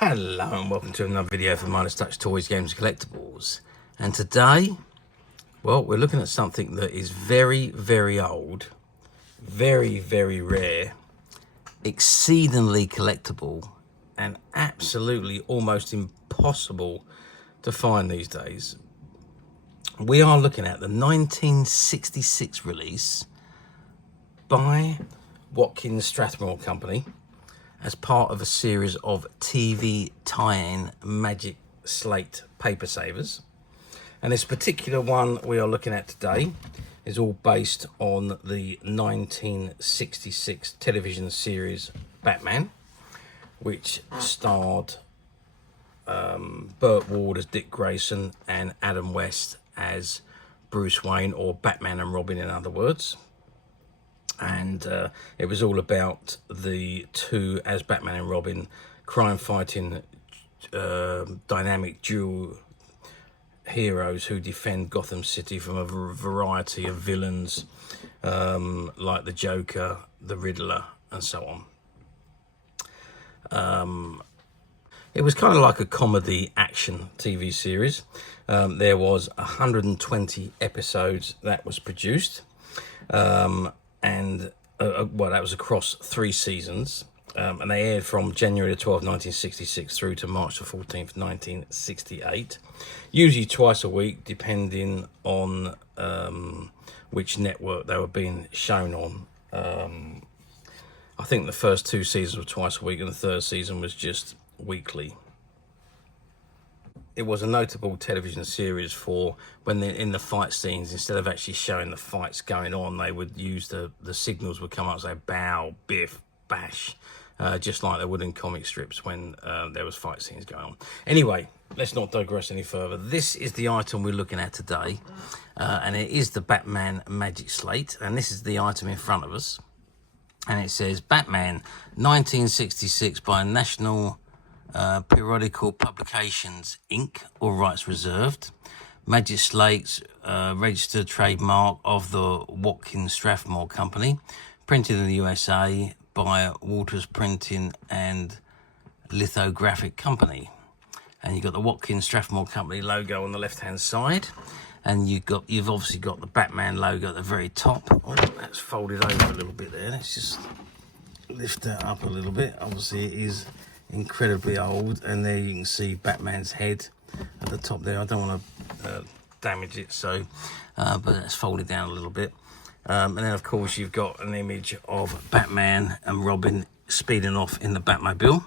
Hello and welcome to another video for Midas Touch Toys, Games and Collectibles. And today, well, we're looking at something that is very, very old, very, very rare, exceedingly collectible, and absolutely almost impossible to find these days. We are looking at the 1966 release by Watkins Strathmore Co. as part of a series of TV tie-in Magic Slate paper savers. And this particular one we are looking at today is all based on the 1966 television series Batman, which starred Burt Ward as Dick Grayson and Adam West as Bruce Wayne, or Batman and Robin in other words. And it was all about the two, as Batman and Robin, crime-fighting dynamic duo heroes who defend Gotham City from a variety of villains like the Joker, the Riddler, and so on. It was kind of like a comedy action TV series. There was 120 episodes that was produced. And well, that was across 3 seasons, and they aired from January 12, 1966 through to March the 14th, 1968, usually twice a week, depending on which network they were being shown on. I think the first 2 seasons were twice a week, and the 3rd season was just weekly. It was a notable television series for when they're in the fight scenes, instead of actually showing the fights going on, they would use the signals would come up, say bow, biff, bash, just like they would in comic strips when there was fight scenes going on. Anyway, let's not digress any further. This is the item we're looking at today, and it is the Batman Magic Slate, and this is the item in front of us, and it says Batman 1966 by National Periodical Publications Inc., all rights reserved. Magic Slates, registered trademark of the Watkins Strathmore Company, printed in the USA by Walters Printing and Lithographic Company. And you've got the Watkins Strathmore Company logo on the left hand side, and you've obviously got the Batman logo at the very top. Oh, that's folded over a little bit there. Let's just lift that up a little bit. Obviously it is incredibly old, and there you can see Batman's head at the top there. I don't want to damage it, so but that's folded down a little bit, and then of course you've got an image of Batman and Robin speeding off in the Batmobile,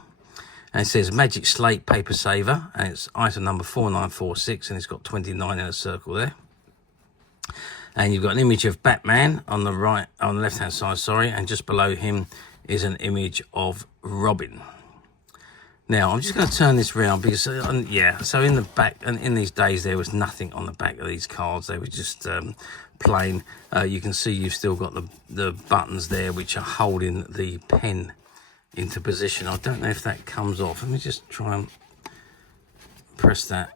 and it says Magic Slate paper saver, and it's item number 4946, and it's got 29 in a circle there. And you've got an image of Batman on the right, on the left hand side, sorry, and just below him is an image of Robin. Now, I'm just going to turn this round because, yeah, so in the back, and in these days, there was nothing on the back of these cards. They were just plain. You can see you've still got the buttons there, which are holding the pen into position. I don't know if that comes off. Let me just try and press that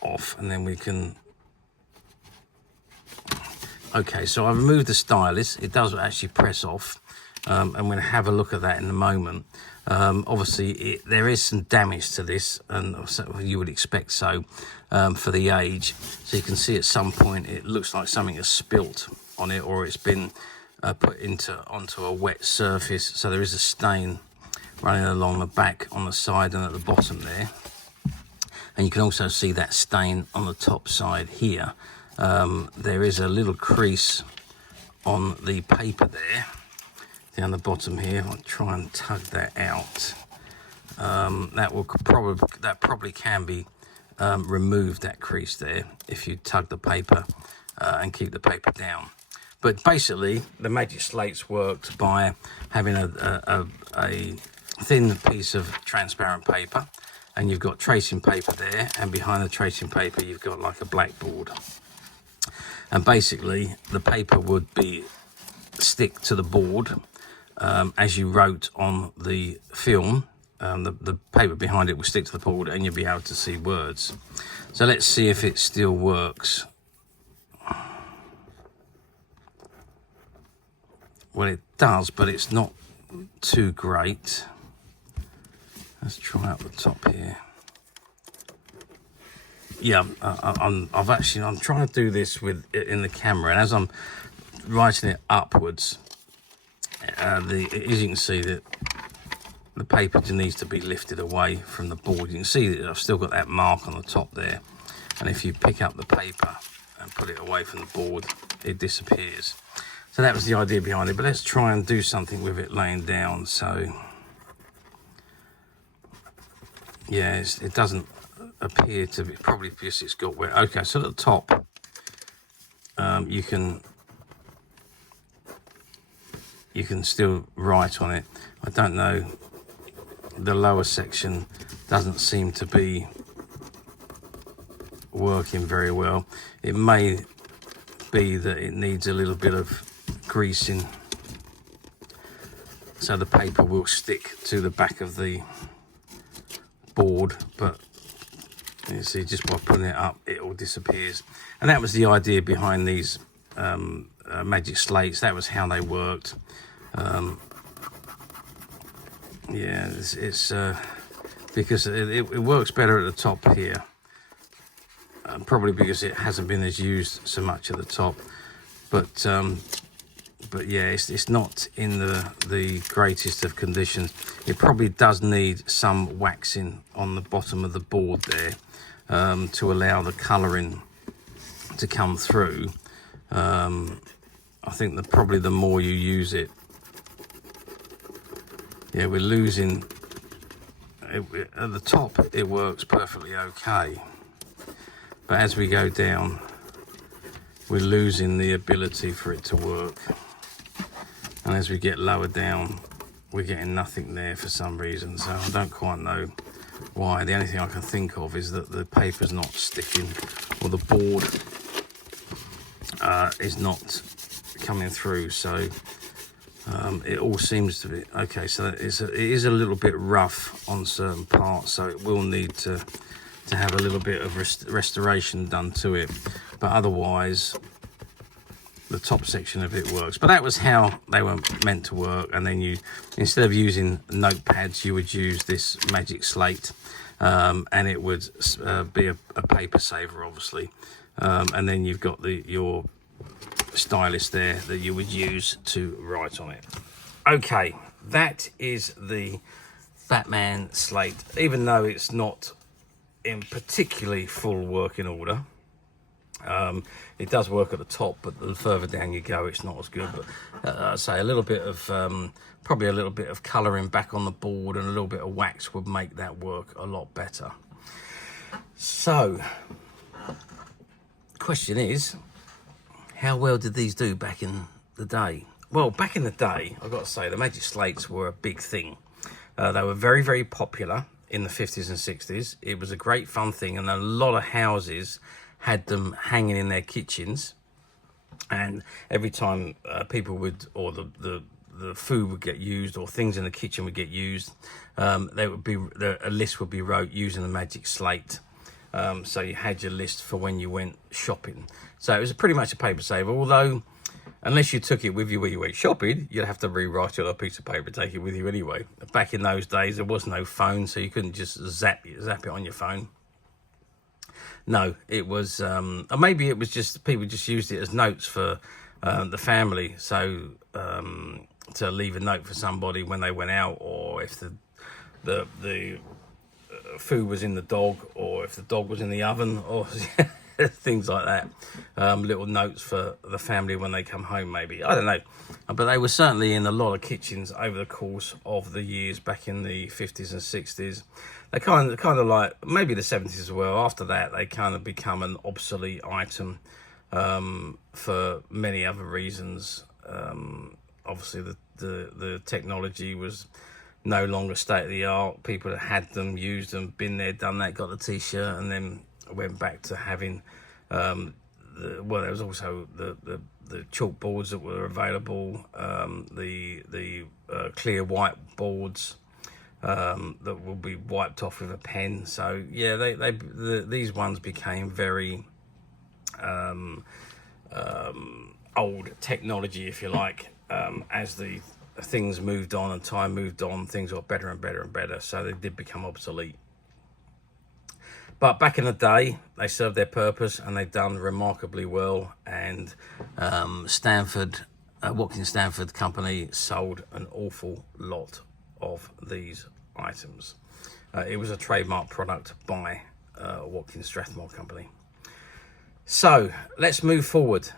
off, and then we can... Okay, so I removed the stylus. It does actually press off. I'm going to have a look at that in a moment. Obviously, there is some damage to this, and you would expect so for the age. So you can see at some point it looks like something has spilt on it, or it's been put onto a wet surface. So there is a stain running along the back, on the side, and at the bottom there. And you can also see that stain on the top side here. There is a little crease on the paper there. Down the bottom here, I'll try and tug that out. That probably can be removed, that crease there, if you tug the paper and keep the paper down. But basically, the Magic Slates worked by having a thin piece of transparent paper, and you've got tracing paper there, and behind the tracing paper you've got like a blackboard. And basically, the paper would stick to the board. As you wrote on the film, the paper behind it will stick to the board, and you'll be able to see words. So let's see if it still works. Well, it does, but it's not too great. Let's try out the top here. Yeah, I'm trying to do this with in the camera, and as I'm writing it upwards, as you can see that the paper needs to be lifted away from the board. You can see that I've still got that mark on the top there, and if you pick up the paper and put it away from the board, it disappears. So that was the idea behind it, but let's try and do something with it laying down. So yeah, it doesn't appear to be, probably because it's got wet. Okay, so at the top, you can still write on it. I don't know, the lower section doesn't seem to be working very well. It may be that it needs a little bit of greasing so the paper will stick to the back of the board, but you see, just by putting it up, it all disappears. And that was the idea behind these Magic Slates. That was how they worked. Yeah, it's because it works better at the top here, probably because it hasn't been as used so much at the top. But yeah, it's not in the greatest of conditions. It probably does need some waxing on the bottom of the board there, to allow the colouring to come through. I think that probably the more you use it, yeah, we're losing it. At the top it works perfectly okay, but as we go down, we're losing the ability for it to work, and as we get lower down, we're getting nothing there for some reason. So I don't quite know why. The only thing I can think of is that the paper's not sticking, or the board is not coming through. So it all seems to be okay. So it is a little bit rough on certain parts, so it will need to have a little bit of restoration done to it, but otherwise the top section of it works. But that was how they were meant to work. And then you, instead of using notepads, you would use this Magic Slate, and it would be a paper saver, obviously. And then you've got your stylus there that you would use to write on it. Okay, that is the Batman Slate. Even though it's not in particularly full working order, it does work at the top, but the further down you go, it's not as good. But I'd say a little bit of probably a little bit of colouring back on the board and a little bit of wax would make that work a lot better. So the question is, how well did these do back in the day? Well, back in the day, I've got to say, the Magic Slates were a big thing. They were very, very popular in the 50s and 60s. It was a great fun thing, and a lot of houses had them hanging in their kitchens. And every time people would, or the food would get used, or things in the kitchen would get used, a list would be wrote using the Magic Slate. So you had your list for when you went shopping. So it was pretty much a paper saver, although unless you took it with you when you went shopping, you'd have to rewrite it on a piece of paper and take it with you anyway. Back in those days, there was no phone, so you couldn't just zap it on your phone. No, it was, or maybe it was just people just used it as notes for the family. So to leave a note for somebody when they went out, or if the food was in the dog, or if the dog was in the oven, or things like that. Little notes for the family when they come home, maybe. I don't know. But they were certainly in a lot of kitchens over the course of the years back in the 50s and 60s. They kind of like, maybe the 70s as well. After that, they kind of become an obsolete item for many other reasons. Obviously, the technology was no longer state of the art. People that had them, used them, been there, done that, got the t-shirt, and then went back to having well, there was also the chalkboards that were available, the clear white boards that will be wiped off with a pen. So yeah, these ones became very old technology, if you like, as the things moved on and time moved on, things got better and better and better, so they did become obsolete. But back in the day, they served their purpose and they've done remarkably well. And Watkins Strathmore Company sold an awful lot of these items. It was a trademark product by Watkins Strathmore Company. So let's move forward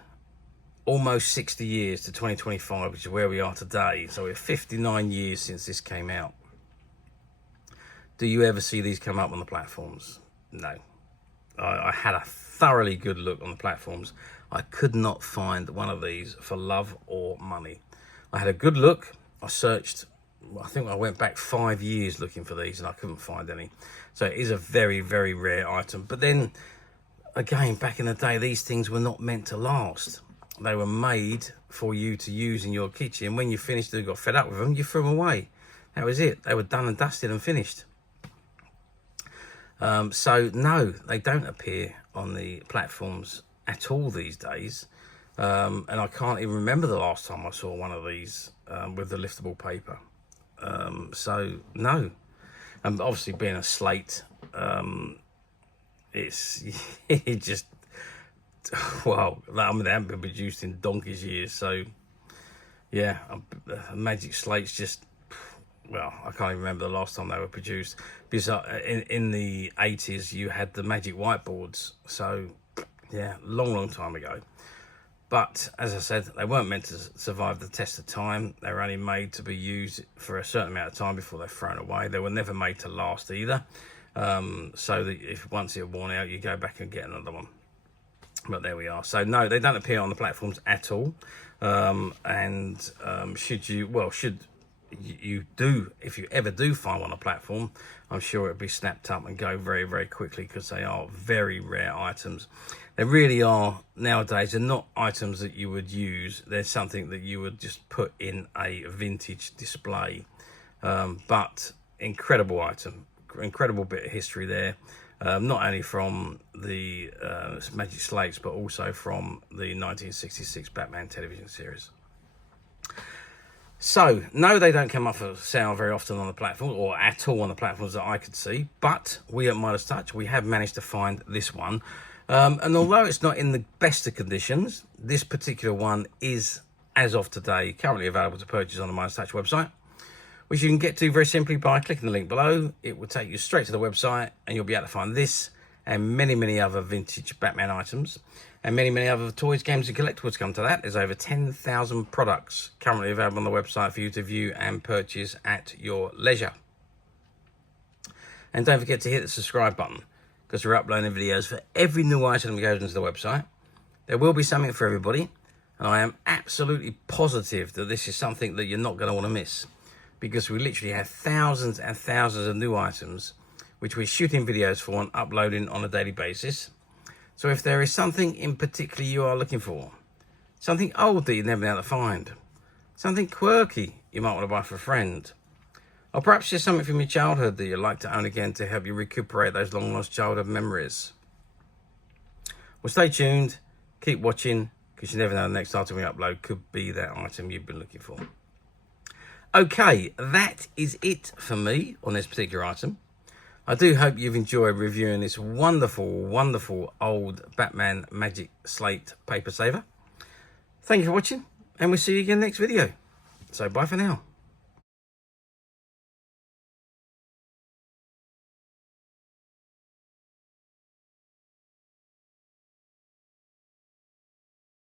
almost 60 years to 2025, which is where we are today. So we're 59 years since this came out. Do you ever see these come up on the platforms? No. I had a thoroughly good look on the platforms. I could not find one of these for love or money. I had a good look. I searched, I think I went back 5 years looking for these and I couldn't find any. So it is a very, very rare item. But then again, back in the day, these things were not meant to last. They were made for you to use in your kitchen. When you finished and got fed up with them, you threw them away. That was it. They were done and dusted and finished. So no, they don't appear on the platforms at all these days. And I can't even remember the last time I saw one of these with the liftable paper. So no. And obviously being a slate, it's it just, well, I mean, they haven't been produced in donkey's years. So yeah, Magic Slates just, well, I can't even remember the last time they were produced, because in the 80s you had the Magic whiteboards. So yeah, long time ago. But as I said, they weren't meant to survive the test of time. They were only made to be used for a certain amount of time before they're thrown away. They were never made to last either. So that if once they're worn out, you go back and get another one. But there we are. So no, they don't appear on the platforms at all. Should you do, if you ever do find one on a platform, I'm sure it'll be snapped up and go very, very quickly, because they are very rare items. They really are nowadays. They're not items that you would use. They're something that you would just put in a vintage display. But incredible item, incredible bit of history there. Not only from the Magic Slates, but also from the 1966 Batman television series. So, no, they don't come up for sale very often on the platform, or at all on the platforms that I could see. But we at Midas Touch, we have managed to find this one. And although it's not in the best of conditions, this particular one is, as of today, currently available to purchase on the Midas Touch website, which you can get to very simply by clicking the link below. It will take you straight to the website, and you'll be able to find this and many, many other vintage Batman items, and many, many other toys, games and collectibles come to that. There's over 10,000 products currently available on the website for you to view and purchase at your leisure. And don't forget to hit the subscribe button, because we're uploading videos for every new item that goes into the website. There will be something for everybody, and I am absolutely positive that this is something that you're not going to want to miss, because we literally have thousands and thousands of new items which we're shooting videos for and uploading on a daily basis. So if there is something in particular you are looking for, something old that you've never been able to find, something quirky you might want to buy for a friend, or perhaps just something from your childhood that you'd like to own again to help you recuperate those long lost childhood memories, well, stay tuned, keep watching, because you never know the next item we upload could be that item you've been looking for. Okay, that is it for me on this particular item. I do hope you've enjoyed reviewing this wonderful, wonderful old Batman Magic Slate paper saver. Thank you for watching, and we'll see you again next video. So bye for now.